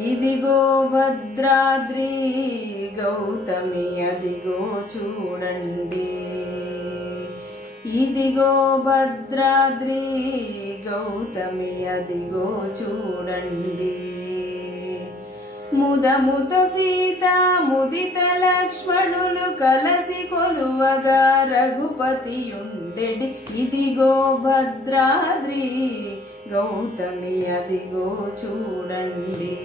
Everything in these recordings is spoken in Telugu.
ఇదిగో భద్రాద్రి గౌతమి అదిగో చూడండి. ఇదిగో భద్రాద్రి గౌతమి అదిగో చూడండి. ముదముతో సీత ముదిత లక్ష్మణులు కలసి కొలువగా రఘుపతియుండెడి. ఇదిగో భద్రాద్రి గౌతమి అదిగో చూడండి.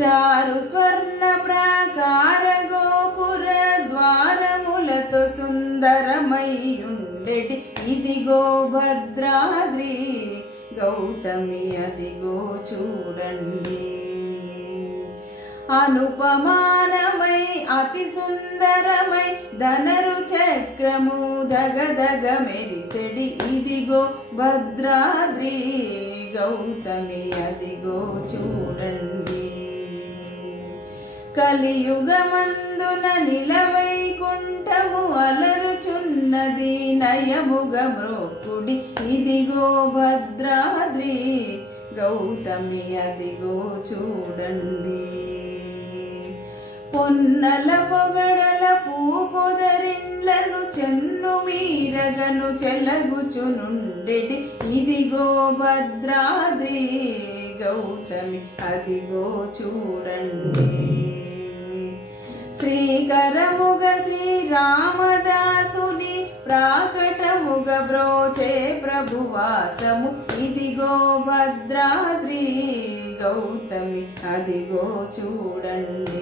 చారు స్వర్ణ ప్రాకార గోపుర ద్వారములతో సుందరమయ్యుండెడి. ఇదిగో భద్రాద్రి గౌతమి అదిగో చూడండి. అనుపమానమై అతి సుందరమై ధనరు చక్రము దగదగ మెరిసెడి. ఇదిగో భద్రాద్రి గౌతమి అదిగో చూడండి. కలియుగమందున నిలవైకుంఠము అలరుచున్నది నయముగ మ్రోక్కుడి. ఇదిగో భద్రాద్రి గౌతమి అదిగో చూడండి. పొన్నల పొగడల పూపొదరిండ్లను చెన్ను మీరగను చెలగుచునుండెడి. ఇదిగో భద్రాద్రి గౌతమి అదిగో చూడండి. శ్రీకరముగ శ్రీరామదాసుని ప్రాకటముగ బ్రోచే ప్రభువాసము. ఇదిగో భద్రాద్రి గౌతమి అదిగో చూడండి.